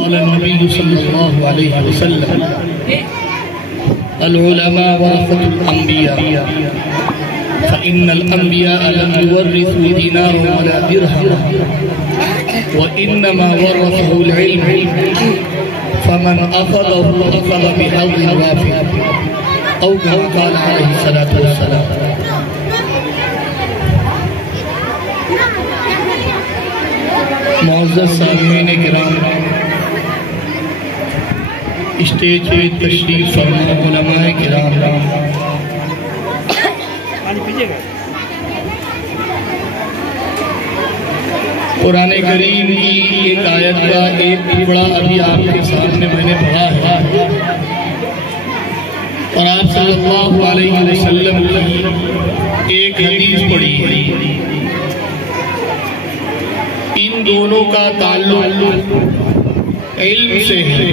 قال النبي صلى الله عليه وسلم العلماء ورثة الأنبياء فإن الأنبياء لم يورثوا دينارا ولا درهما وإنما ورثه العلم فمن أخذه أخذ بحظ وافر أو كما قال عليه الصلاة والسلام. معزز سامعین کرام، اسٹیج پہ تشریف فرما علماء کرام، قرآن کریم کی ایک آیت کا ایک ٹکڑا ابھی آپ کے سامنے میں نے پڑھا ہے اور آپ صلی اللہ علیہ وسلم کی ایک حدیث پڑھی ہے. ان دونوں کا تعلق علم سے ہے.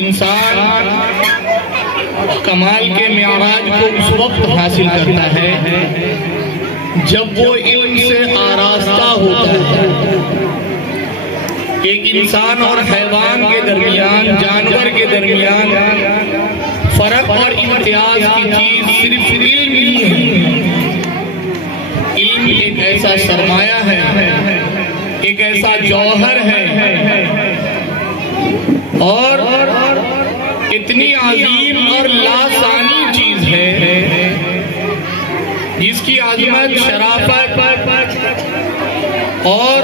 انسان کمال کے معراج کو اس وقت حاصل کرتا ہے جب وہ علم سے آراستہ ہوتا ہے. ایک انسان اور حیوان کے درمیان، جانور کے درمیان فرق اور امتیاز کی چیز صرف علم ہی ہے. علم ایک ایسا سرمایہ ہے، ایک ایسا جوہر ہے اور اتنی عظیم اور لاسانی چیز ہے جس کی عظمت، شرافت اور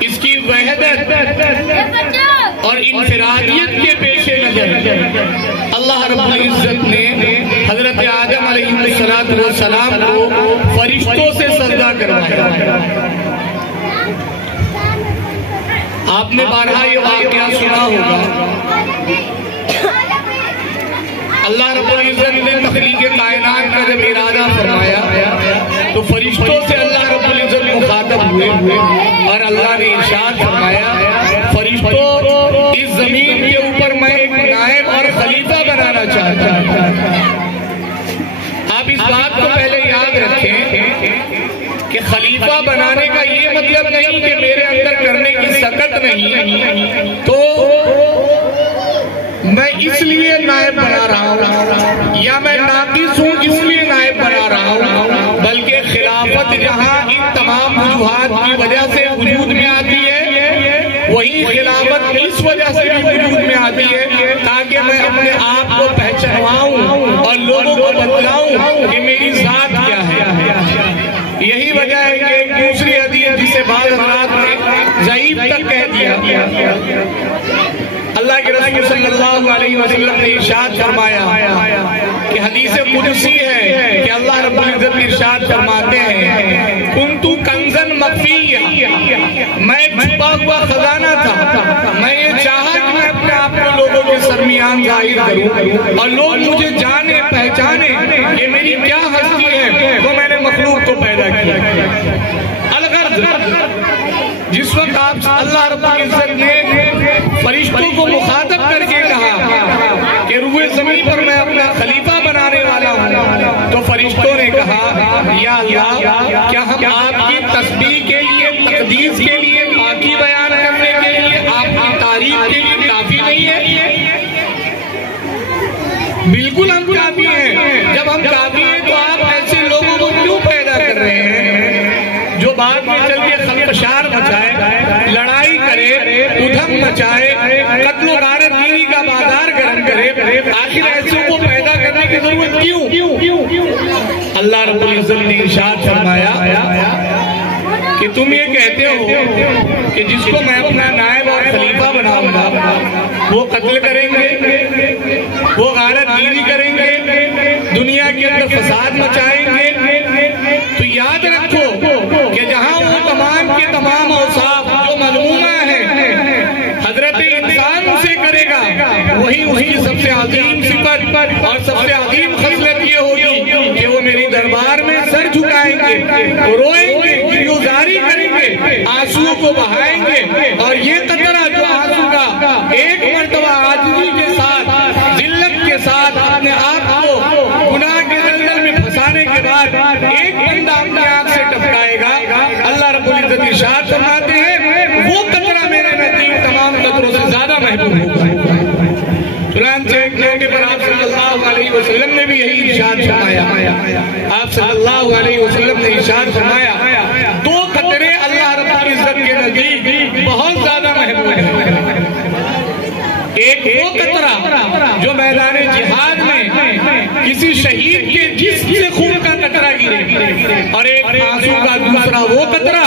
اس کی وحدت اور انفرادیت کے پیش نظر اللہ رب العزت نے حضرت آدم علیہ السلام کو فرشتوں سے سجدہ کروایا. آپ نے بارہا یہ واقعہ سنا ہوگا. اللہ رب العزت نے تخلیق کائنات کا جب ارادہ فرمایا تو فرشتوں سے اللہ رب العزت مخاطب ہوئے اور اللہ نے ارشاد فرمایا، فرشتوں اس زمین کے اوپر میں ایک نائب اور خلیفہ بنانا چاہتا ہوں. آپ اس بات کو پہلے یاد رکھیں کہ خلیفہ بنانے کا یہ مطلب نہیں کہ میرے اندر کرنے کی سکت نہیں تو میں اس لیے نائب بنا رہا ہوں یا میں ناقص ہوں اس لیے نائب بنا رہا ہوں، بلکہ خلافت جہاں ان تمام وجوہات کی وجہ سے وجود میں آتی ہے وہی خلافت اس وجہ سے بھی وجود میں آتی ہے تاکہ میں اپنے آپ کو پہچانواؤں اور لوگوں کو بتلاؤں کہ میری ذات کیا ہے. یہی وجہ ہے کہ ایک دوسری حدیث جسے بعض حضرات نے ضعیف تک کہہ دیا، اللہ کے رسول صلی اللہ علیہ وسلم نے ارشاد فرمایا کہ حدیث قدسی ہے کہ اللہ رب العزت ارشاد فرماتے ہیں، کنتو کنزن مخفیہ، میں چھپا ہوا خزانہ تھا، میں یہ چاہا کہ میں اپنے آپ کو لوگوں کے درمیان ظاہر کروں اور لوگ مجھے جانے پہچانے کہ میری کیا ہستی ہے، تو میں نے مخلوق کو پیدا کیا. الغرض جس وقت آپ اللہ رب العزت نے فرشتوں کو مخاطب کر کے کہا کہ روئے زمین پر میں اپنا خلیفہ بنانے والا ہوں تو فرشتوں نے کہا، یا اللہ کیا ہم آپ کی تسبیح کے لیے، تقدیس کے لیے، پاکی بیان کرنے کے لیے، آپ کی تعریف کے لیے کافی نہیں ہے؟ بالکل ہم کافی ہیں. جب ہم کافی ہیں تو آپ ایسے لوگوں کو کیوں پیدا کر رہے ہیں جو بعد میں چل کے خلقشار مچائے، لڑائی کرے، ادھم مچائے، قتل و غارت گیری کا بازار گرم کرے؟ آخر ایسے کو پیدا کرنے کی ضرورت کیوں؟ اللہ رب العزت نے ارشاد فرمایا کہ تم یہ کہتے ہو کہ جس کو میں اپنا نائب اور خلیفہ بناؤں گا وہ قتل کریں گے، وہ غارت گیری کریں گے، دنیا کے اندر فساد مچائیں گے. تو یاد رکھو کہ جہاں وہ تمام کے تمام اوصاف جو مذمومہ ہیں حضرت انسان سے کرے گا وہی اس کی سب سے عظیم صفت اور سب سے عظیم خصلت یہ ہوگی کہ وہ میری دربار میں سر جھکائیں گے، روئیں گے، گریزاری کریں گے، آنسو کو بہائیں گے اور یہ قطرہ جو آنسو کا ایک مرتبہ عاجزی کے ساتھ، ذلت کے ساتھ اپنے آپ کو گناہ کے دلدل میں پھنسانے کے بعد ایک بندہ اپنے آپ سے ٹپکائے گا، اللہ رب العزت ارشاد فرماتے ہیں وہ قطرہ میرے نزدیک تمام قطروں سے زیادہ محبوب ہوگا۔ چنانچہ ایک موقع پر آپ صلی اللہ علیہ وسلم نے بھی یہی ارشاد فرمایا۔ آپ صلی اللہ علیہ وسلم نے ارشاد فرمایا دو قطرے اللہ رب العزت کے نزدیک بہت زیادہ محبوب ہیں۔ ایک وہ قطرہ جو میدان جہاد میں کسی شہید کے جسم سے خون کا قطرہ گرے، اور ایک آنسو کا دوسرا وہ قطرہ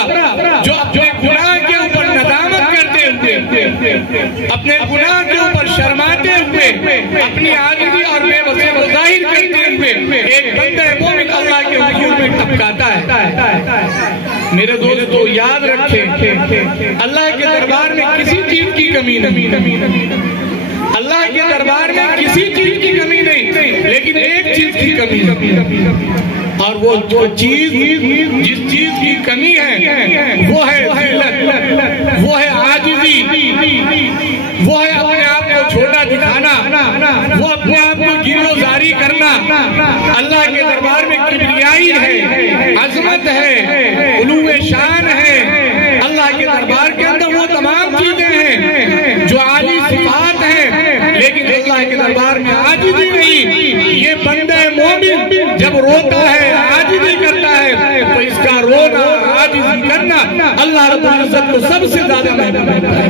جو اپنے گناہ کے اوپر ندامت کرتے ہوئے، اپنے گناہ کے اوپر شرماتے ہوئے، اپنی عاجزی اور بے بسی کو ظاہر کرتے ہوئے ایک بندہ مومن اللہ کے حضور میں ٹپکاتا ہے۔ میرے دوستو یاد رکھیں، اللہ کے دربار میں کسی چیز کی کمی نہیں، اللہ کے دربار میں کسی چیز کی کمی نہیں، لیکن ایک چیز کی کمی ہے، اور وہ جو چیز جس چیز کی کمی ہے وہ ہے ذلت، وہ ہے عاجزی، وہ ہے اپنے آپ کو چھوٹا دکھانا، وہ اپنے آپ کو گریزاری کرنا۔ اللہ کے دربار میں کبریائی ہے، عظمت ہے، علو شان ہے۔ اللہ کے دربار کے اندر وہ تمام چیزیں ہیں جو عالی صفات ہیں، لیکن اللہ کے دربار میں عاجزی نہیں۔ یہ بندہ مومن جب روتا ہے، عاجزی کرتا ہے، تو اس کا رونا، عاجزی کرنا اللہ رب العزت کو سب سے زیادہ محبوب ہے۔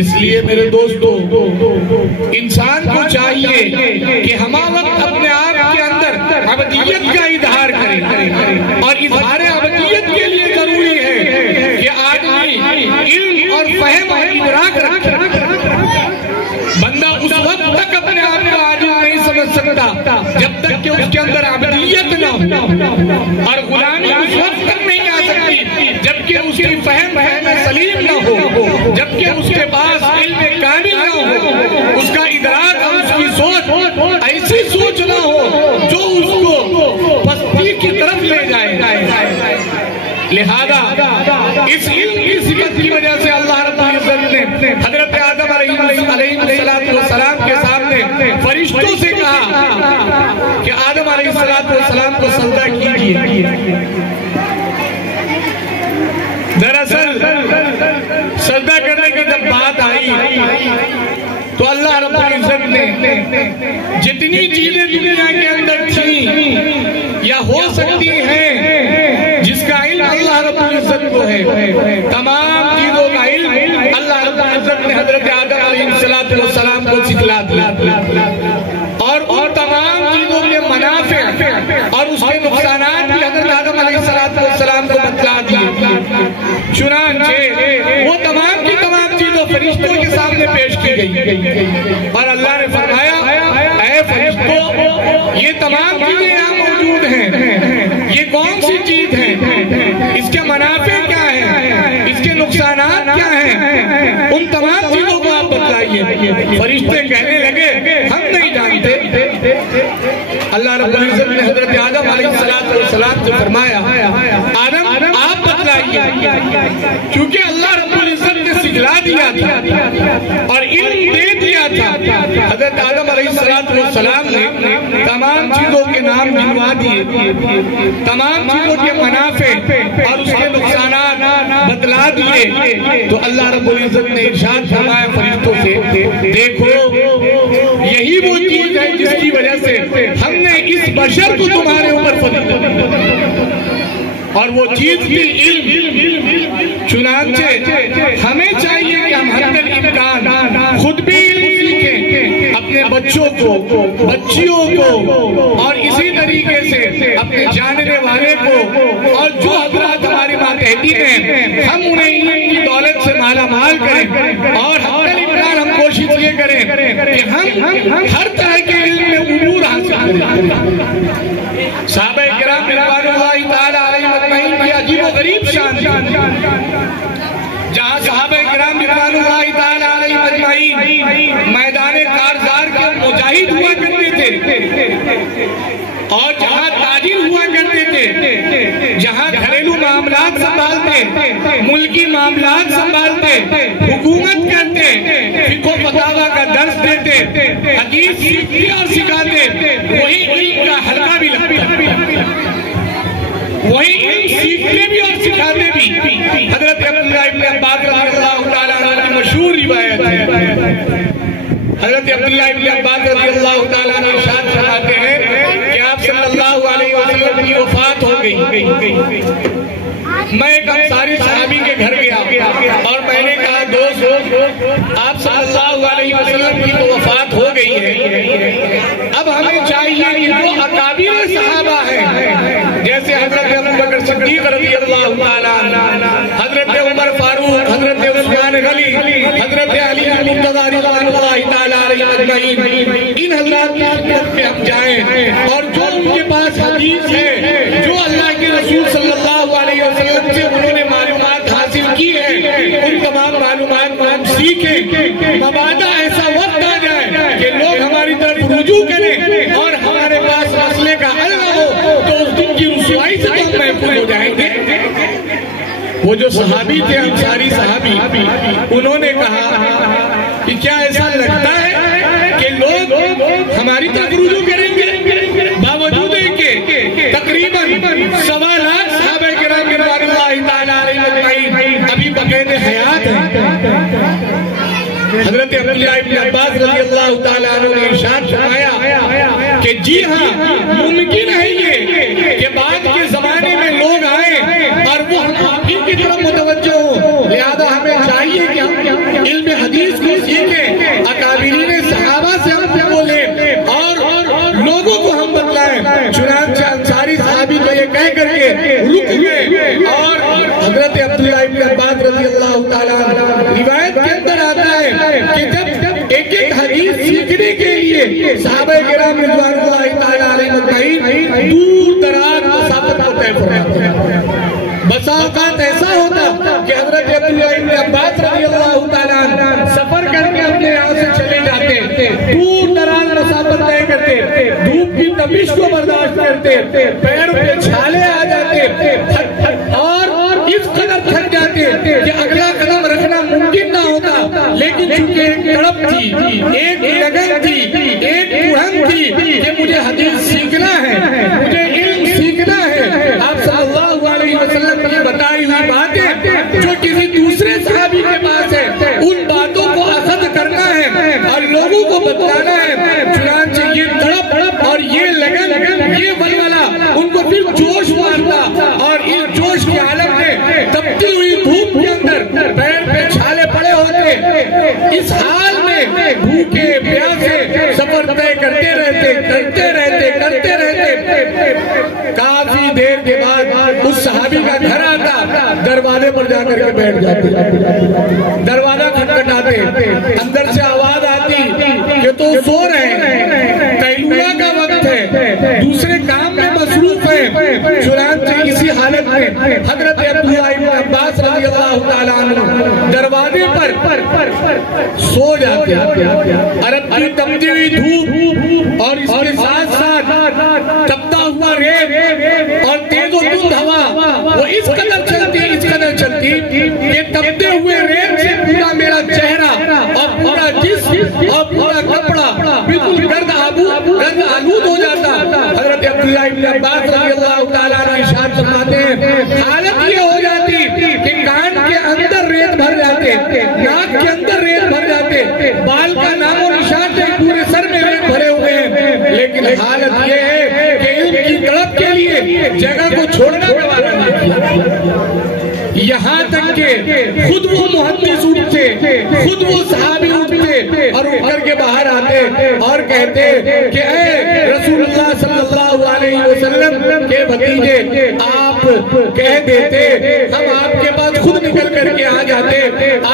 اس لیے میرے دوستو انسان کو چاہیے کہ ہمہ وقت اپنے آپ کے اندر عبدیت کا اظہار کرے، اور اظہار عبدیت کے لیے ضروری ہے کہ آدمی علم اور فہم اور ادراک رکھے۔ بندہ اس وقت تک اپنے آپ کو عاجز نہیں سمجھ سکتا جب تک کہ اس کے اندر عبدیت نہ ہو، اور غلامی اس وقت تک نہیں آ سکتی جبکہ اس کی فہم سلیم نہ ہو، جبکہ اس کے پاس علم کامل نہ ہو، اس کا ادراک اور اس کی سوچ ایسی سوچ نہ ہو جو اس کو پستی کی طرف لے جائے۔ لہذا اس علم کی صفت کی وجہ سے اللہ رب العزت نے حضرت آدم علیہ السلام کے سامنے فرشتوں سے کہا کہ آدم علیہ السلام کو سجدہ کیجیے۔ دراصل سجدہ کرنے کی جب بات آئی تو اللہ رب العزت نے جتنی چیزیں دنیا کے اندر تھیں یا ہو سکتی ہیں جس کا علم اللہ رب العزت کو ہے، تمام چیزوں کا علم اللہ رب العزت نے حضرت آدم علیہ السلام کو سکھلا دیا، اور تمام چیزوں کے منافع اور اس کے نقصانات بھی حضرت آدم علیہ السلام کو بتلا دیے۔ چنانچہ وہ تمام کی تمام چیزوں فرشتوں کے سامنے پیش کی گئی، اور اللہ نے فرمایا اے فرشتوں یہ تمام چیزیں یہاں موجود ہیں، یہ کون سی چیز ہے، اس کے منافع کیا ہیں، اس کے نقصانات کیا ہیں، ان تمام چیزوں کو آپ بتلائیے۔ فرشتے کہنے لگے ہم نہیں جانتے۔ اللہ رب العزت نے حضرت آدم علیہ السلام سے فرمایا آدم آپ بتلائیے، کیونکہ اللہ رب العزت نے سکھلا دیا تھا اور علم دے دیا تھا۔ حضرت آدم علیہ السلام نے تمام چیزوں کے نام گنوا دیے، تمام چیزوں کے منافع اور اس کے نقصانات بتلا دیے، تو اللہ رب العزت نے ارشاد فرمایا فرشتوں سے دیکھو یہی وہ چیز ہے جس کی وجہ سے ہم نے اس بشر کو تمہارے اوپر فضیلت دی، اور وہ چیز تھی علم۔ چنانچہ ہمیں چاہیے کہ ہم حد الامکان خود بھی علم سیکھیں، اپنے بچوں کو، بچیوں کو، اور اسی طریقے سے اپنے جاننے والے کو، اور جو حضرات ہماری ماتحتی ہیں ہم انہیں علم کی دولت سے مالا مال کریں، اور حد الامکان ہم کوشش یہ کریں کہ ہم ہر طرح کے علم میں عبور حاصل کریں۔ صحابہ کرام رضوان اللہ تعالی علیہ مجمعین کی عجیب و غریب شان، جہاں صحابہ کرام رضوان اللہ تعالی علیہ مجمعین میدان کارزار کے مجاہد ہوا کرتے تھے، اور جہاں تاجر ہوا کرتے تھے، جہاں گھریلو معاملات سنبھالتے، ملکی معاملات سنبھالتے، حکومت کرتے، فقہ و فتاوی کا درس دیتے، حدیث سیکھتے اور سکھاتے، وہی علم کا حلقہ بھی لگتا۔ وہی علم سیکھتے بھی اور سکھاتے بھی۔ حضرت عبداللہ ابن عباس رضی اللہ تعالیٰ عنہ کی مشہور روایت ہے، حضرت عبداللہ ابن عباس رضی اللہ تعالیٰ عنہ ارشاد فرماتے ہیں کہ آپ صلی اللہ علیہ وسلم کی وفات ہو گئی۔ میں ایک انصاری صحابی کے گھر گیا اور میں نے کہا دوست آپ صلی اللہ علیہ وسلم کی تو وفات ہو گئی ہے، اب ہمیں چاہیے کہ جو اکابر صحابہ ہیں جیسے حضرت ابوبکر صدیق رضی اللہ تعالیٰ عنہ، حضرت عمر فاروق، حضرت عثمان غنی، حضرت علی مرتضیٰ رضوان اللہ تعالیٰ علیہ اجمعین، ان حضرات کی خدمت میں ہم جائیں اور جو ان کے پاس حدیث ہے، جو اللہ کے رسول صلی اللہ علیہ وسلم سے انہوں نے معلومات حاصل کی ہے، ان تمام معلومات کو ہم سیکھیں۔ مبادہ ایسا وقت آ جائے کہ لوگ ہماری طرف رجوع کریں اور ہمارے پاس مسئلے کا حل نہ ہو تو اس دن کی رسوائی سے ہم محفوظ ہو جائیں گے۔ وہ جو صحابی تھے انصاری صحابی، انہوں نے کہا کہ کیا ایسا لگتا ہے کہ لوگ ہماری طرف رجوع کریں گے؟ باوجود ہے کہ تقریباً 1.25 لاکھ صحابہ کرام رضوان اللہ تعالیٰ علیہ اجمعین ابھی بقید حیات ہیں۔ حضرت عبداللہ ابن عباس رضی اللہ تعالیٰ عنہ نے ارشاد فرمایا کہ جی ہاں، ممکن ہے یہ کہ بعد کے زمانے میں لوگ آئیں اور وہ ہم آپ ہی کی طرف متوجہ ہوں، لہذا ہمیں چاہیے کہ ہم علم حدیث کو سیکھیں، اکابرین صحابہ سے ہم سے بولیں اور لوگوں کو ہم بتلائیں۔ چنانچہ انصاری صحابی کو یہ کہہ کر کے رک گئے اور حضرت عبداللہ ابن عباس رضی اللہ تعالیٰ عنہ روایت کے اندر آتا ہے کہ جب ایک ایک حدیث سیکھنے کے لیے صحابہ کرام رضوان اللہ تعالیٰ علیہ اجمعین دور دراز مسافت کو طے فرماتے ہیں۔ بسا اوقات ایسا ہوتا کہ حضرت عبداللہ ابن عباس رضی اللہ تعالیٰ عنہ سفر کر کے اپنے یہاں سے چلے جاتے، دور دراز مسافت طے کرتے، دھوپ کی تپش کو برداشت کرتے، پیر پہ چھالے آ جاتے اور اس قدر تھک جاتے کہ اگلا قدم رکھنا ممکن نہ ہوتا، لیکن چونکہ ایک تڑپ تھی، ایک لگن تھی، ایک اڑن تھی کہ مجھے حدیث سیکھنا ہے، مجھے علم سیکھنا ہے۔ آپ صلی اللہ علیہ وسلم کی بتائی ہوئی باتیں جو کسی دوسرے صحابی کے پاس ہے، ان باتوں کو اخذ کرنا ہے اور لوگوں کو بتلانا ہے۔ چنانچہ یہ تڑپ اور یہ لگن، یہ ولولہ ان کو پھر جوش مارتا اور اس جوش کے عالم میں تپتی ہوئی دھوپ کے اندر پیر پہ چھالے پڑے ہوتے، اس حال میں بھوکے پیاسے سفر طے کرتے رہتے، کافی دیر کے بعد اس صحابی کا گھر آتا، دروازے پر جا کر کے بیٹھ جاتے، دروازہ کھٹکھٹاتے، اندر سے آواز آتی کہ تو سو رہے ہیں، قیلولہ کا وقت ہے، دوسرے کام میں مصروف ہیں۔ چنانچہ اسی حالت میں حضرت عبداللہ ابن عباس رضی اللہ تعالیٰ عنہ دروازے پر سو جاتے، عرب کی تپتی ہوئی دھوپ اور اس کے ساتھ ساتھ تپتا ہوا ریت اور تیز و تند ہوا وہ اس قدر چلتی کہ تپتے ہوئے ریت سے پورا میرا چہرہ اور پورا جسم اور پورا کپڑا بالکل گرد آلود ہو جاتا۔ حضرت عبداللہ ابن عباس رضی اللہ تعالیٰ عنہ ارشاد فرماتے ہیں حالت یہ ہو جاتی کہ کان کے اندر ریت بھر جاتے، ناک کے اندر ریت بھر جاتے، بال کا نام و نشان سے پورے سر میں ریت بھرے ہوئے ہیں، لیکن حالت یہ ہے کہ علم کی طلب کے لیے جگہ کو چھوڑنا گوارا نہیں کیا۔ یہاں تک کہ خود وہ محدث اٹھتے، خود وہ صحابی اٹھتے اور اٹھ کر کے باہر آتے اور کہتے کہ اے رسول اللہ صلی اللہ علیہ وسلم کے بھتیجے، آپ کہہ دیتے ہم آپ کے پاس خود نکل کر کے آ جاتے،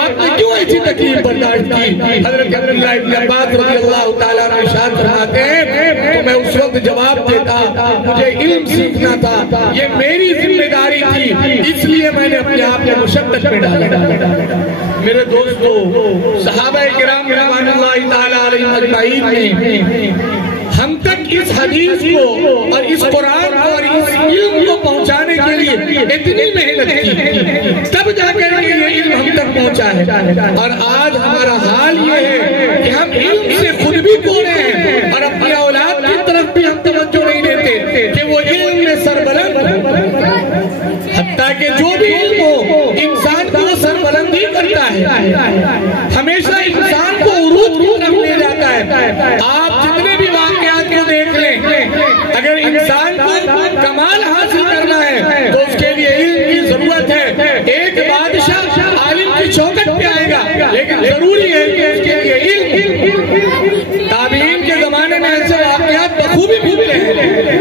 آپ نے کیوں ایسی تکلیف برداشت کی؟ حضرت عبداللہ ابن عباس رضی اللہ تعالیٰ عنہ ارشاد فرماتے ہیں تو میں اس وقت جواب دیتا مجھے علم سیکھنا تھا، یہ میری ذمہ داری تھی، اس لیے میں نے اپنے آپ کو مشقت میں ڈالا۔ میرے دوستو، صحابہ کرام رضوان اللہ تعالیٰ علیہ اجمعین نے ہم تک اس حدیث کو اور اس قرآن کو اور اس علم کو پہنچانے کے لیے اتنی محنت کی، تب جا کر کے یہ علم ہم تک پہنچا ہے۔ اور آج ہمارا حال یہ ہے کہ ہم علم سے خود بھی کوڑے ہیں اور اپنی اولاد کی طرف بھی ہم توجہ نہیں دیتے کہ وہ علم میں سربلند تاکہ جو بھی علم ہو انسان کو سربلندی کرتا ہے، ہمیشہ انسان کو عروج کی طرف لے جاتا ہے۔ آپ جتنے بھی واقعات کو دیکھ لیں، اگر انسان کو کمال حاصل کرنا ہے تو اس کے لیے علم کی ضرورت ہے۔ ایک بادشاہ عالم کی چوکھٹ پہ آئے گا، لیکن ضروری ہے کہ اس کے لیے علم۔ تابعین کے زمانے میں ایسے واقعات بخوبی ملتے ہیں۔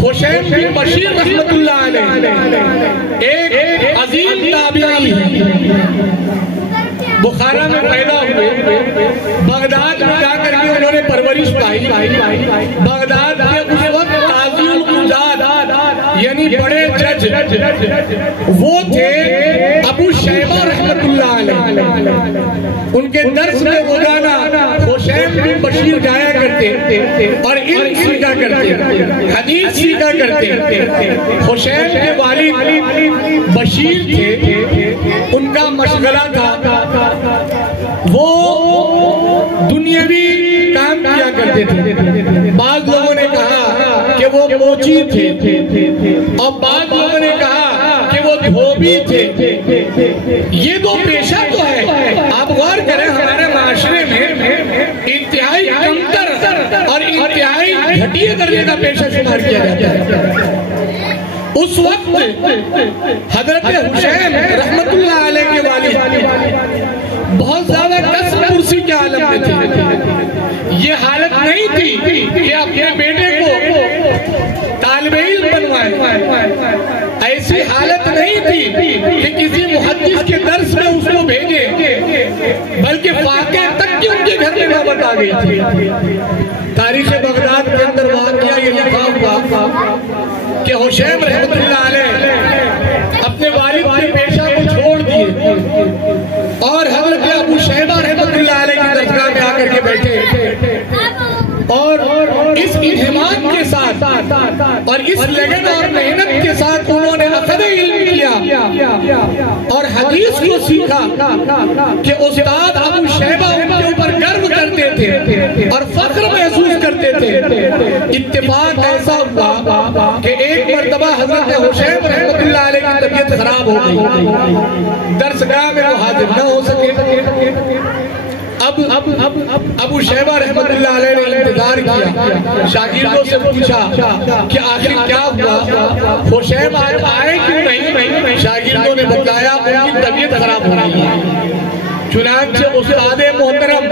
حسین بن بشیر رحمت اللہ علیہ ایک عظیم تابعی ہے، بخارا میں پیدا ہوئے، بغداد میں جا کر کے انہوں نے پرورش پائی۔ بغداد کے اس وقت قاضی القضات یعنی بڑے جج وہ تھے ابو شیبہ رحمت اللہ علیہ۔ ان کے درس میں روزانہ حسین بن بشیر جایا کرتے اور علم سیکھا کرتے، حدیث سیکھا کرتے۔ حسین کے والد بشیر تھے، ان کا مشغلہ تھا وہ دنیاوی کام کیا کرتے تھے۔ بعض لوگوں نے کہا کہ وہ موچی تھے اور بعض لوگوں نے کہا کہ وہ دھوبی تھے۔ یہ دو پیشہ تو ہے، آپ غور کریں ہمارے معاشرے میں انتہائی کمتر اور انتہائی گھٹیا درجے کا پیشہ شمار کیا جاتا ہے۔ اس وقت حضرت حسین رحمت اللہ علیہ کے والد بہت زیادہ کسب پرسی کے عالم میں تھے۔ یہ حالت نہیں تھی کہ اپنے بیٹے کو طالب علم بنوائیں، ایسی حالت نہیں تھی کہ کسی محدث کے درس میں اس کو بھیجیں، بلکہ فاقہ تک کی ان کے گھر میں نوبت آ گئی تھی۔ تاریخ بغداد کے اندر واقعہ یہ لکھا ہوا کہ حسین رحمت اللہ علیہ اپنے والد کے پیشہ کو چھوڑ دیے اور حضرت ابو شیبہ رحمت اللہ علیہ کی درگاہ میں آ کر کے بیٹھے اور اس انہمام کے ساتھ اور اس لگن اور محنت کے ساتھ انہوں نے اخذ علم کیا اور حدیث کو سیکھا کہ استاد ابو شیبہ ان کے اوپر گرو کرتے تھے اور فخر محسوس کرتے تھے۔ اتفاق ایسا ہوا کہ ایک مرتبہ حضرت حسین رحمت اللہ علیہ کی طبیعت خراب ہو گئی، درسگاہ میں وہ حاضر نہ ہو سکے۔ اب ابو شیبہ رحمت اللہ علیہ نے انتظار کیا، شاگردوں سے پوچھا کہ آخر کیا ہوا، حسین آئے کیوں نہیں؟ شاگردوں نے بتایا ان کی طبیعت خراب ہو رہی ہے۔ چنانچہ استاد محترم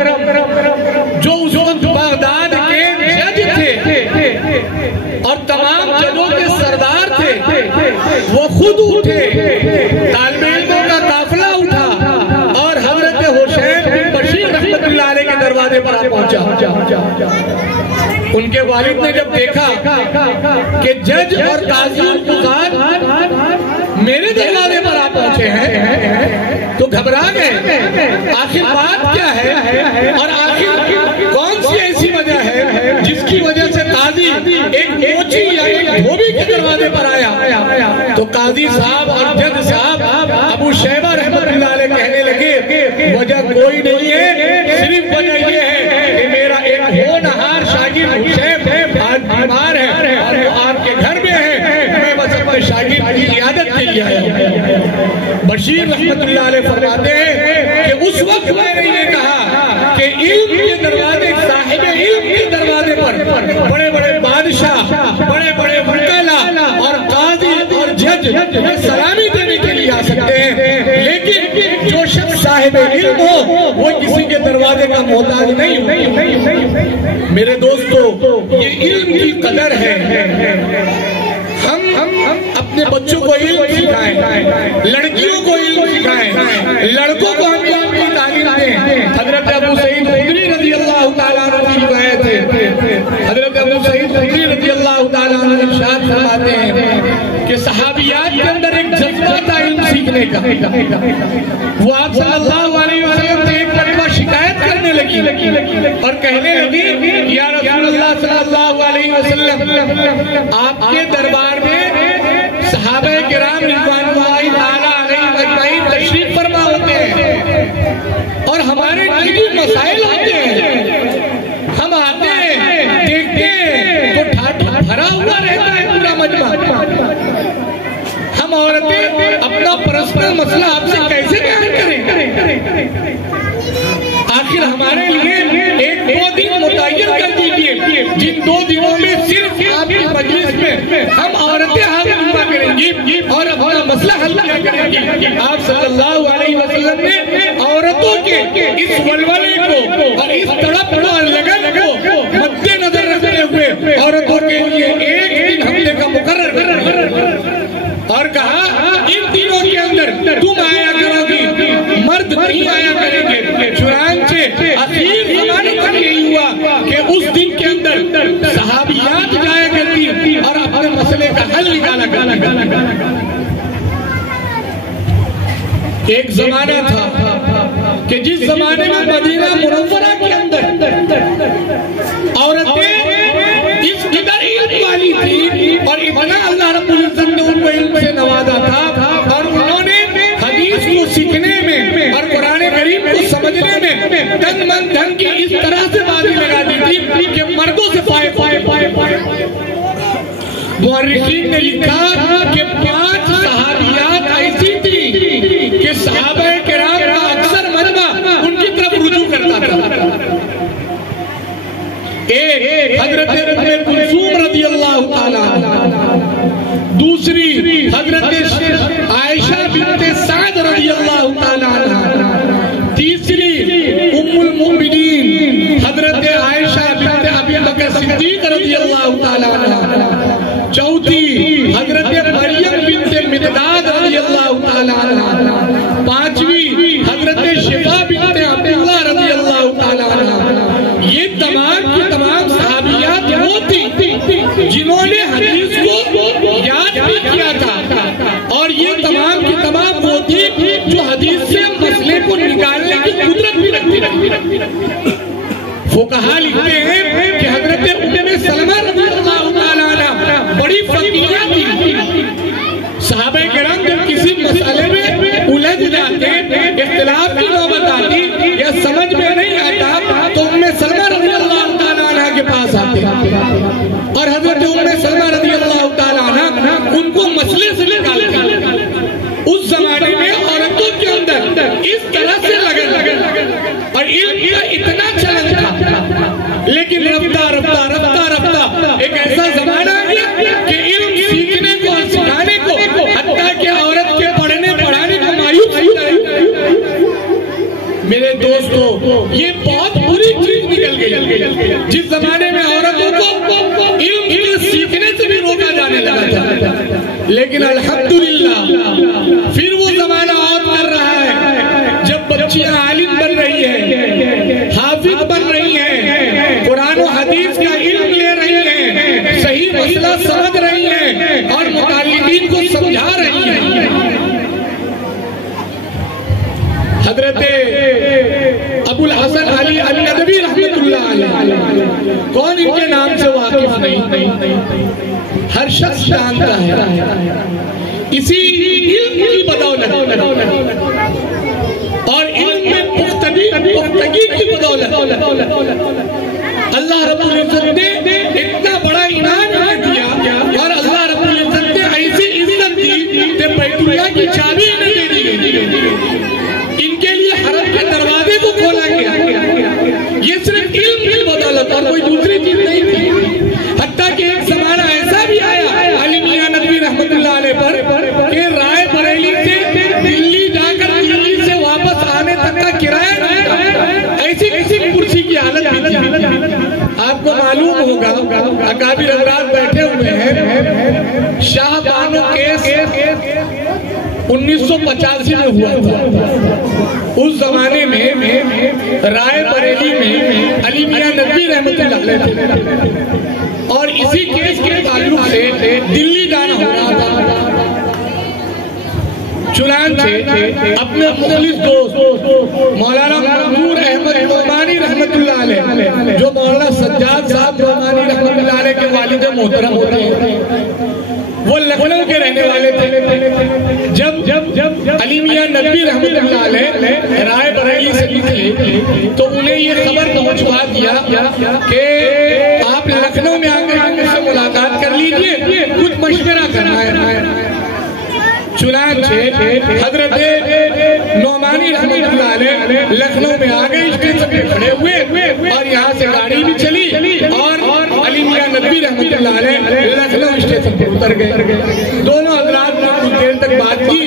جو اس وقت بغداد کے جج تھے اور تمام ججوں کے سردار تھے، وہ خود اٹھے، طالب علموں کا قافلہ اٹھا اور حضرت حسین بن بشیر رحمت اللہ علیہ کے دروازے پر آ پہنچا۔ ان کے والد نے جب دیکھا کہ جج اور قاضی القضات میرے دروازے پر آ پہنچے ہیں تو گھبرا گئے، آخر بات کیا ہے اور آخر کون سی ایسی وجہ ہے جس کی وجہ سے قاضی ایک موچی یا ایک دھوبی کے دروازے پر آیا؟ تو قاضی صاحب اور جج صاحب ابو شیبہ رحمت اللہ علیہ کہنے لگے وجہ کوئی نہیں ہے، صرف وجہ یہ ہے کہ میرا ایک ہونہار شاگرد حسین آج بیمار ہے اور وہ آپ کے گھر میں ہے، میں بس اپنے شاگرد کی عیادت کے لیے آیا ہوں۔ بشیر رحمت اللہ علیہ فرماتے ہیں کہ اس وقت میں نے یہ کہا کہ علم کے دروازے، صاحب علم کے دروازے پر بڑے بڑے بادشاہ، بڑے بڑے وکلا اور قاضی اور جج یہ سلامی دینے کے لیے آ سکتے ہیں، لیکن جو شخص صاحب علم ہو وہ کسی کے دروازے کا محتاج نہیں ہو۔ میرے دوستو، یہ علم کی قدر ہے۔ ہم اپنے بچوں کو علم سکھائیں، لڑکیوں کو علم سکھائیں، لڑکوں کو ہم علم کی تعلیم دیں۔ حضرت ابو سعید خدری رضی اللہ تعالیٰ عنہ کی روایت ہے، حضرت ابو سعید خدری رضی اللہ تعالیٰ عنہ ارشاد فرماتے ہیں کہ صحابیات کے اندر ایک جذبہ تھا علم سیکھنے کا۔ وہ آپ صلی اللہ علیہ وسلم سے ایک مرتبہ شکایت کرنے لگی اور کہنے لگی یا رسول اللہ صلی اللہ علیہ وسلم، آپ کے دربار میں صحابہ کرام رضوان اللہ تعالیٰ علیہ اجمعین تشریف فرما ہوتے ہیں اور ہمارے نجی مسائل ہوتے ہیں، ہم آتے ہیں دیکھتے ہیں تو ٹھاٹھا بھرا ہوا رہتا ہے پورا مجمع، ہم عورتیں اپنا پرسنل مسئلہ آپ سے کیسے بیان کریں؟ آخر ہمارے لیے ایک دو دن متعین کر دیجئے، جن 2 دنوں میں صرف آپ کی مجلس میں ہم عورتیں حاضر ہوا کریں گی اور اپنا مسئلہ حل کیا کریں گی۔ آپ صلی اللہ علیہ وسلم نے عورتوں کے اس ولولے کو اور اس تڑپ اور لگن کو مد نظر رکھتے ہوئے عورتوں کے لیے ایک دن ہفتے کا مقرر کر اور کہا ان دنوں کے اندر تم آیا کرو گی، مرد نہیں آیا کریں گے۔ چنانچہ اخیر زمانے تک یہی ہوا کہ اس دن کے اندر صحابیات جایا کرتی اور اپنے مسئلے کا حل نکالا کرتی۔ ایک زمانہ تھا کہ جس زمانے میں مدینہ منورہ کے اندر عورتیں اس قدر علم والی تھی اور اتنا اللہ رب العزت نے ان کو علم سے نوازا تھا اور انہوں نے حدیث کو سیکھنے میں اور قرآن کریم کو سمجھنے میں تن من دھن کی اس طرح سے بازی لگا دی تھی کہ مردوں سے پائے۔ مورخین نے لکھا کہ 5 صحابیات ایسی تھی کہ صحابہ کرام کا اکثر مجمع ان کی طرف رجوع کرتا تھا۔ ایک حضرت ام کلثوم رضی اللہ تعالیٰ عنہ، دوسری حضرت عائشہ بنت سعد رضی اللہ تعالیٰ عنہ، تیسری ام المؤمنین حضرت عائشہ بنت ابی بکر صدیق رضی اللہ تعالیٰ عنہ، چوتھی حضرت مریم بنت مقداد رضی اللہ تعالیٰ عنہ، پانچویں حضرت شفا بنت عبداللہ رضی اللہ تعالیٰ عنہ۔ یہ تمام کی تمام صحابیات وہ تھی جنہوں نے حدیث کو یاد بھی کیا تھا اور یہ تمام کی تمام وہ تھی جو حدیث سے مسئلے کو نکالنے کی قدرت بھی رکھتی۔ فقہا لکھتے ہیں کہ حضرت ام سلمہ رضی اللہ تعالیٰ عنہ بڑی فقیہ تھی۔ صحابہ کرام جب کسی مسئلے میں الجھ جاتے، اختلاف کی نوبت آتی یا سمجھ میں نہیں آتا تو ام سلمہ رضی اللہ تعالیٰ عنہ کے پاس آتے اور حضرت ام سلمہ رضی اللہ تعالیٰ عنہ ان کو مسئلے سے نکالتے۔ اس زمانے میں عورتوں کے اندر اس طرح سے لگن اور علم کا اتنا چلن تھا، لیکن رفتہ ایک ایسا زمانہ آیا کہ علم سیکھنے کو اور سکھانے کو حتیٰ کہ عورت کے پڑھنے پڑھانے کو مایوس میرے دوستو یہ بہت بری چیز نکل گئی۔ جس زمانے میں عورتوں کو علم کے سیکھنے سے بھی روکا جانے لگا تھا، لیکن الحمدللہ پھر وہ زمانہ اور کر رہا ہے جب بچیاں عالم بن رہی ہیں، حافظ بن رہی ہیں، قرآن و حدیث کا علم لے رہی ہیں، صحیح مسئلہ سمجھ رہی ہیں اور متعلمین کو سمجھا رہی ہیں۔ حضرت ابو الحسن علی الندوی رحمت اللہ علیہ، کون ان کے نام سے واقف نہیں؟ ہر شخص جانتا ہے۔ اسی علم کی بدولت اور علم میں پختگی کی بدولت اللہ رب العزت نے اتنا بڑا انعام دیا اور اللہ رب العزت نے ایسی عزت دی کہ بیت اللہ کی چابی انہیں دے دی گئی، ان کے لیے حرم کے دروازے کو کھولا گیا۔ یہ صرف علم کی بدولت اور کوئی دوسری چیز نہیں تھی۔ حتیٰ کہ ایک زمانہ ایسا بھی آیا علی میاں ندوی رحمت اللہ علیہ پر کہ رائے بریلی سے دلی جا کر دلی سے واپس آنے تک کا کرایہ ایسی کرسی کی حالت بھی تھی۔ آپ کو معلوم ہوگا اکابر حضرات بیٹھے ہوئے ہیں، شاہ بانو کیس 1985 میں ہوا تھا۔ اس زمانے میں رائے بریلی میں علی میاں ندوی رحمت اللہ علیہ تھے اور اسی کیس کے تعلق سے دلی جانا ہو رہا تھا۔ چنانچہ اپنے مخلص دوست مولانا منظور احمد نعمانی رحمت اللہ علیہ، جو مولانا سجاد صاحب نعمانی رحمت اللہ علیہ کے والد محترم ہوتے ہیں، وہ لکھنؤ کے رہنے والے تھے۔ جب علی میاں ندوی رحمت اللہ علیہ رائے بریلی سے نکلے تو انہیں یہ خبر پہنچوا دیا کہ آپ لکھنؤ میں آ کر ان سے ملاقات کر لیجئے، کچھ مشورہ کرنا ہے۔ چنانچہ حضرت نعمانی رحمت اللہ علیہ لکھنؤ میں آ گئے، اسٹیشن پہ کھڑے ہوئے اور یہاں سے گاڑی بھی چلی اور علی میاں ندوی رحمت اللہ علیہ لکھنؤ اسٹیشن پہ اتر گئے۔ دونوں حضرات نے کچھ دیر تک بات کی۔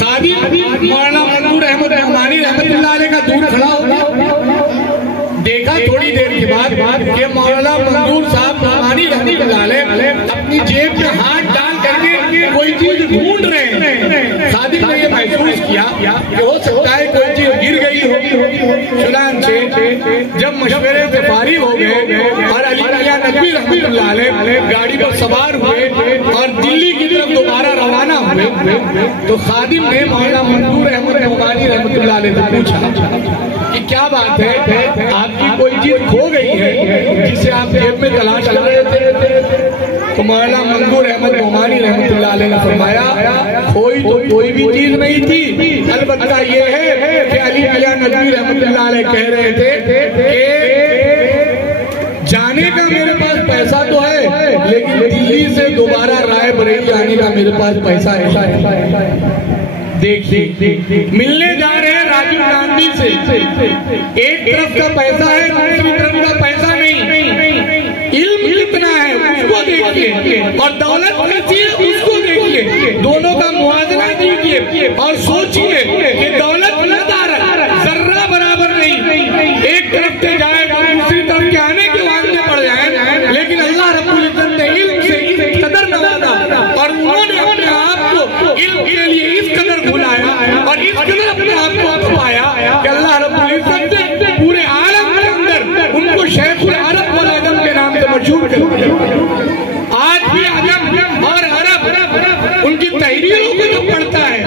خادم مولانا منظور احمد نعمانی رحمت اللہ علیہ کا دور کھڑا ہو گیا، دیکھا تھوڑی دیر کے بعد کہ مولانا منظور صاحب نعمانی رحمت اللہ علیہ اپنی جیب میں ہاتھ ڈال کر کے کوئی چیز ڈھونڈ رہے ہیں۔ خادم نے یہ محسوس کیا کہ ہو سکتا ہے کوئی چیز گر گئی ہو۔ چنانچہ جب مشورے سے فارغ ہو گئے اور علی میاں ندوی رحمت اللہ علیہ گاڑی پر سوار ہوئے اور دلی کی طرف دوبارہ روانہ ہوئے تو خادم نے مولانا منظور احمد نعمانی رحمت اللہ علیہ سے پوچھا کہ کیا بات ہے، آپ کی کوئی چیز کھو گئی ہے جسے آپ جیب میں تلاش کر رہے تھے؟ تو مولانا منظور احمد نعمانی رحمت اللہ علیہ نے فرمایا کوئی تو کوئی بھی چیز نہیں تھی، البتہ یہ ہے کہ علی میاں ندوی رحمت اللہ علیہ کہہ رہے تھے کہ جانے کا میرے پاس پیسہ تو ہے لیکن دلی سے دوبارہ رائے بریلی آنے کا میرے پاس پیسہ ہے۔ دیکھیں ملنے جا رہے ہیں راجیو گاندھی سے، ایک طرف کا پیسہ ہے دوسری طرف کا پیسہ نہیں، علم کتنا ہے اس کو دیکھیے اور دولت کیسی ہے اس کو دیکھیے، دونوں کا موازنہ کیجیے اور سوچیے کہ دولت ذرہ برابر نہیں، ایک طرف سے جائے گا دوسری طرف کے آنے کے واسطے پڑ جائیں، لیکن اللہ رب العزت نے علم سے اس قدر نوازا اور انہوں نے اپنے آپ کو علم کے لیے اس قدر بھلایا اور اس قدر اپنے آپ کو اپنایا کہ اللہ رب العزت نے پورے عالم کے اندر ان کو شیخ العرب والعجم کے نام سے مشہور کر دیا۔ آج بھی عجم اور عرب ان کی تحریروں کو جو پڑھتا ہے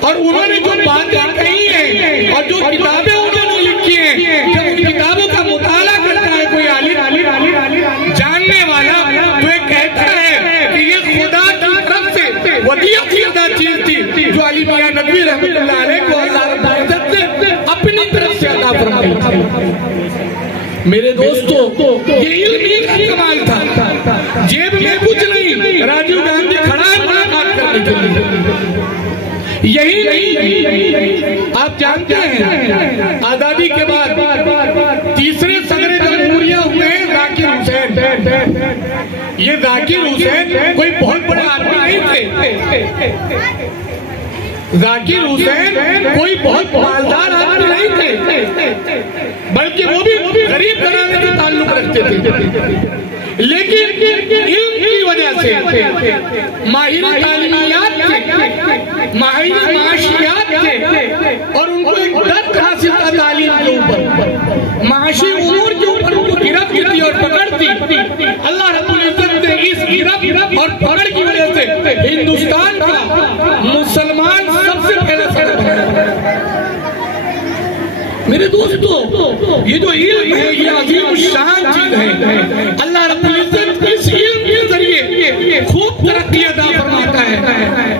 اور انہوں نے جو باتیں کہی ہیں اور جو کتابیں انہوں نے لکھی ہیں، جب ان کتابوں کا مطالعہ کرتا ہے کوئی عالم جاننے والا تو یہ کہتا ہے کہ یہ خدا کی طرف سے ودیعت زیادہ چیز تھی جو علی میاں ندوی رحمت اللہ علیہ کو اللہ رب العزت نے اپنی طرف سے عطا فرمائی تھی۔ میرے دوستو یہ علم ہی کا کمال تھا، جیب میں کچھ نہیں، راجیو گاندھی کھڑا ہے ملاقات کرنے کے لیے۔ یہی نہیں، آپ جانتے ہیں آزادی کے بعد تیسرے صدر جمہوریہ ہوئے ہیں ذاکر حسین۔ یہ ذاکر حسین کوئی بہت بڑے آدمی نہیں تھے، ذاکر حسین کوئی بہت مالدار آدمی نہیں تھے، بلکہ وہ بھی غریب گھرانے سے تعلق رکھتے تھے، لیکن علم کی وجہ سے ماہر تعلیمیات تھے، ماہر معاشیات تھے اور ان کو ایک درد حاصل تھا تعلیم کے اوپر، معاشی امور کے اوپر ان کو گرفت کی اور پکڑ تھی۔ اللہ رب العزت نے اس گرفت اور پکڑ کی وجہ سے ہندوستان کا مسلمان سب سے پہلے صدر بنا۔ میرے دوستو یہ جو علم ہے یہ عظیم شان چیز ہے، اللہ رب العزت اس علم کے ذریعے خوب ترقی عطا فرماتا ہے۔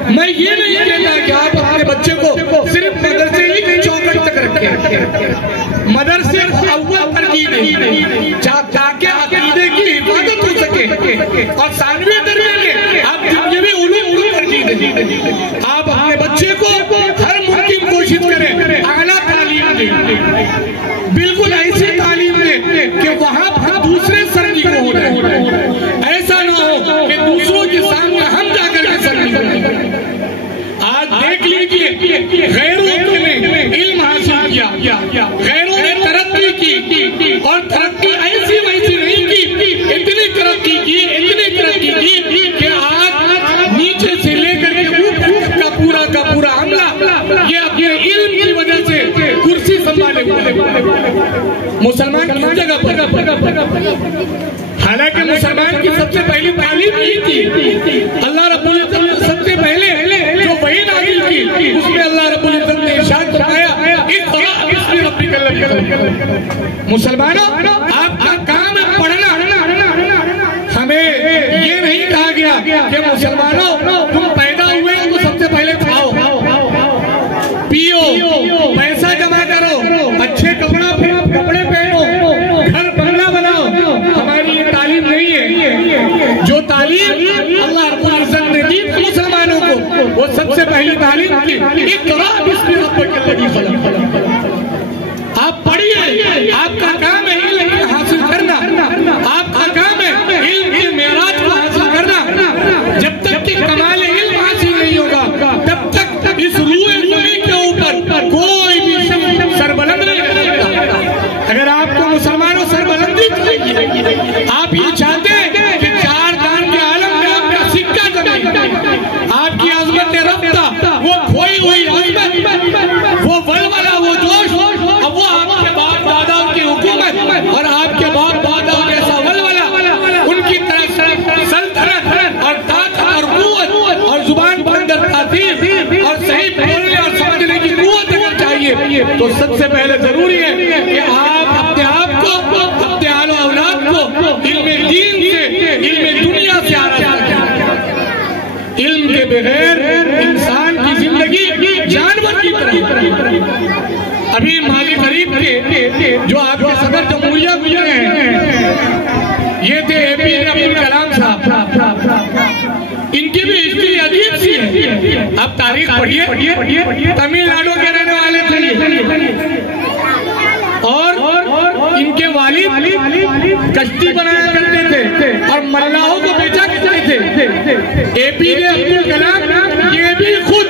میں یہ نہیں کہتا کہ آپ اپنے بچے کو صرف مدرسے ہی کی چوکٹ تک رکھیں، مدرسے اول ترجیح نہیں، تاکہ عقیدے کی حفاظت ہو سکے اور ثانوی درجے میں آپ دنیاوی علوم کو ترجیح دیں۔ آپ اپنے بچے کو ہر ممکن کوشش کریں اعلیٰ تعلیم دیں، بالکل ایسی تعلیم دیں کہ وہاں پر دوسرے سرنی کو ہو جائے، ایسا نہ ہو کہ دوسروں کے سامنے ہم جا کر کے سرنی کریں۔ آج دیکھ لیجئے غیروں نے علم حاصل کیا، غیروں نے ترقی کی اور ترقی ایسی ویسی نہیں کی، اتنی ترقی کی کہ آج نیچے سے لے کر کے اوپر کا پورا عملہ یہ اپنے علم کی وجہ سے کرسی سنبھالے ہوئے۔ مسلمان کس جگہ پر؟ حالانکہ مسلمان کی سب سے پہلی تعلیم یہی تھی، اللہ رب العزت نے سب سے پہلے جو وحی نازل کی اس میں اللہ رب العزت نے ارشاد فرمایا بسم ربک الذی خلق۔ مسلمانوں آپ کا کام ہے پڑھنا، ہمیں یہ نہیں کہا گیا کہ مسلمانوں تم پیدا ہوئے ہو تو سب سے پہلے کھاؤ پیو پیسہ جمع کرو اچھے کپڑے پہنو گھر بنگلہ بناؤ، ہماری یہ تعلیم نہیں ہے۔ جو تعلیم اللہ رب العزت نے دی مسلمانوں کو سب سے پہلی تعلیم کی اقرا باسم ربک الذی خلق. آپ پڑھیے, آپ کا کام ہے علم حاصل کرنا, آپ کا کام ہے علم کے معراج کو حاصل کرنا. جب تک کہ کمال علم حاصل نہیں ہوگا تب تک اس روئے زمین کے اوپر کوئی بھی سربلند نہیں کر سکتا. اگر آپ کو مسلمانوں سربلندی چاہیے, آپ یہ چاہتے ہیں کہ چار دان کے عالم میں آپ کا سکہ جمے, آپ کی عظمت رفتہ, وہ کھوئی ہوئی عظمت, وہ ولولہ, وہ جوش, اب وہ آپ کے باپ داداؤں کی حکومت اور آپ کے باپ داداؤں جیسا ولولہ, ان کی طرف سلطنت اور طاقت اور قوت اور زبان پر اندر تاثیر اور صحیح بولنے اور سمجھنے کی قوت اگر چاہیے تو سب سے پہلے ضروری ہے کہ آپ اپنے آپ کو, اپنے آل و اولاد کو علم دین سے, علم دنیا سے آراستہ کریں. علم کے بغیر انسان کی زندگی جانور کی طرح. ابھی مالی قریب کے جو آپ کے صدر جمہوریہ گزرے ہیں یہ تھے اے پی جے عبد الکلام صاحب. ان کی بھی ہسٹری عجیب سی ہے. آپ تاریخ پڑھیے, تمل ناڈو کے رہنے والے تھے اور ان کے والد کشتی بنایا کرتے تھے اور ملاحوں کو بیچا کرتے تھے. اے پی جے عبد الکلام یہ بھی خود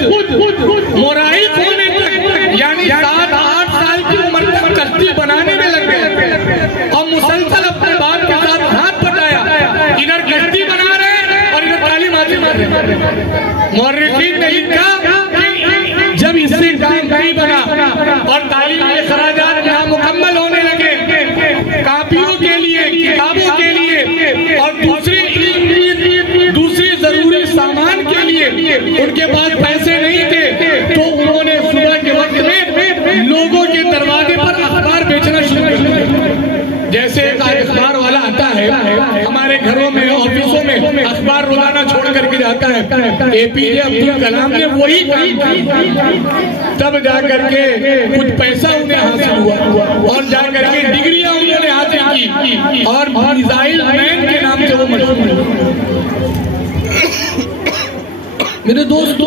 مراحل ہونے تک یعنی 7-8 سال کی عمر تک کشتی بنانے میں لگ گئے اور مسلسل اپنے باپ کے ساتھ ہاتھ بٹایا. ادھر کشتی بنا رہے ہیں اور ادھر تعلیم حاصل کر رہے ہیں. مورخین نے لکھا جب اس سے کام نہیں بنا اور تعلیم کے خراجات یہاں مکمل ہونے لگے, کاپیوں کے لیے, کتابوں کے لیے اور دوسری ضروری سامان کے لیے ان کے پاس پیسے نہیں تھے تو انہوں نے صبح کے وقت میں لوگوں کے دروازے پر اخبار بیچنا شروع کر دیا. جیسے ایک اخبار والا آتا ہے ہمارے گھروں میں, آفسوں میں اخبار روزانہ چھوڑ کر کے جاتا ہے, اے پی جے عبد الکلام نے وہی کام کیا. تب جا کر کے کچھ پیسہ انہیں حاصل ہوا اور جا کر کے ڈگریاں انہوں نے حاصل کی اور میزائل مین کے نام سے وہ مشہور ہوئے. میرے دوستو,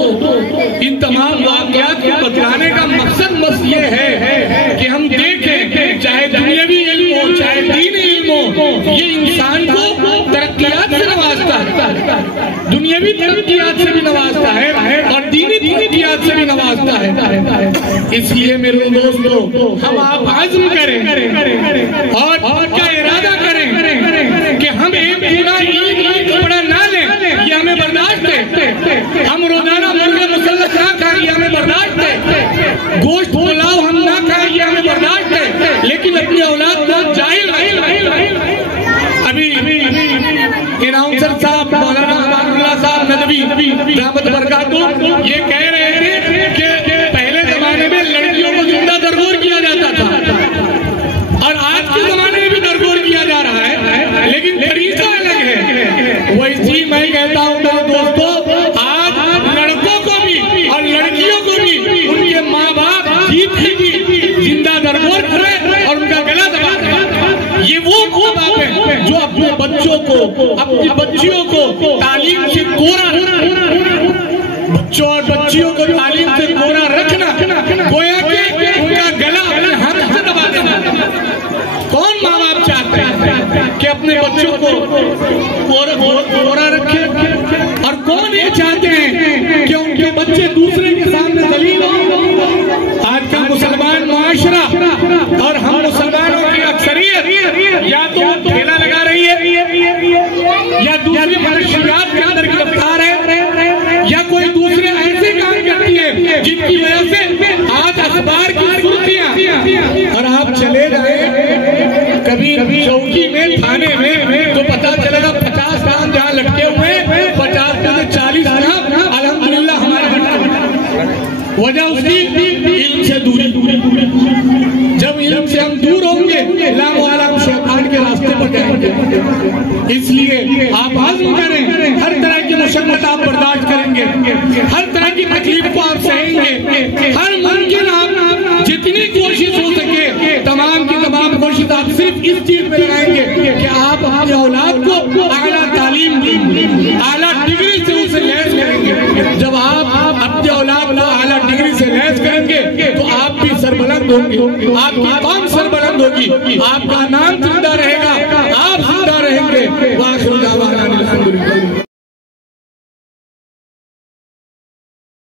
ان تمام واقعات کو بتلانے کا مقصد بس یہ ہے کہ ہم دیکھیں چاہے دنیاوی علم ہو چاہے دینی علم ہو, یہ انسان کو ترقیات سے نوازتا ہے, دنیاوی ترقیات سے بھی نوازتا ہے اور دینی ترقیات سے بھی نوازتا ہے. اس لیے میرے دوستو ہم آپ عزم کریں اور کا ارادہ کریں کہ ہم ایک پورا کپڑا نہ لیں, یہ ہمیں برداشت ہے. ہم روزانہ مرغے مسلط نہ کھائیں, یہ ہمیں برداشت ہے. گوشت پلاؤ ہم نہ کھائیں, یہ ہمیں برداشت ہے. لیکن اپنی اولاد کو جاہل نہیں. ابھی اناؤنسر صاحب مولانا امان اللہ صاحب ندوی دامت برکاتہ یہ کہہ رہے تھے کہ پہلے زمانے میں لڑکیوں کو زندہ درگور کیا جاتا تھا اور آج کے زمانے میں بھی درگور کیا جا رہا ہے, لیکن طریقہ الگ ہے. ویسی میں کہتا ہوں میرے دوستو, آج لڑکوں کو بھی اور لڑکیوں کو بھی ان کے ماں باپ جیت کی زندہ درگور کرے اور ان کا گلا دبا دے. یہ وہ ماں باپ ہیں جو اپنے بچوں کو, اپنی بچیوں کو تعلیم سے کورا, بچوں اور بچیوں کو تعلیم سے کورا رکھنا گویا کہ ان کا گلا اپنے ہاتھ سے دبا دینا. کون ماں باپ چاہتے ہیں کہ اپنے بچوں کو کورا رکھے اور کون یہ چاہتے ہیں کہ ان کے بچے دوسرے کے سامنے ذلیل ہوں. آج کا مسلمان معاشرہ اور ہم مسلمانوں کی اکثریت یا تو ٹھیلا لگا رہی ہے یا دوسری منشیات کے اندر گرفتار ہے یا کوئی دوسرے ایسے کام کرتی ہے جن کی وجہ سے آج اخبار کی سرخیاں اور آپ چلے گئے کبھی چوکی میں تھانے میں تو پتا چلے گا 50 نام جہاں لٹکے ہوئے 50 میں سے 40 نام الحمدللہ ہمارے وجہ اس کی علم سے دوری. جب علم سے ہم دور ہوں گے لام و علام شیطان کے راستے پر جائیں گے. اس لیے آپ عزم کریں, ہر طرح کی مشقت آپ برداشت کریں گے, ہر طرح کی تکلیف کو آپ سہیں گے, ہر ممکن آپ جتنی کوشش ہو سکے تمام کی تمام کوشش آپ صرف اس چیز میں لگائیں گے کہ آپ اپنی اولاد کو اعلیٰ تعلیم دیں, اعلیٰ ڈگری سے اسے لیس کریں گے. جب آپ ہوگی، آپ کی قوم سربلند ہوگی، آپ کا نام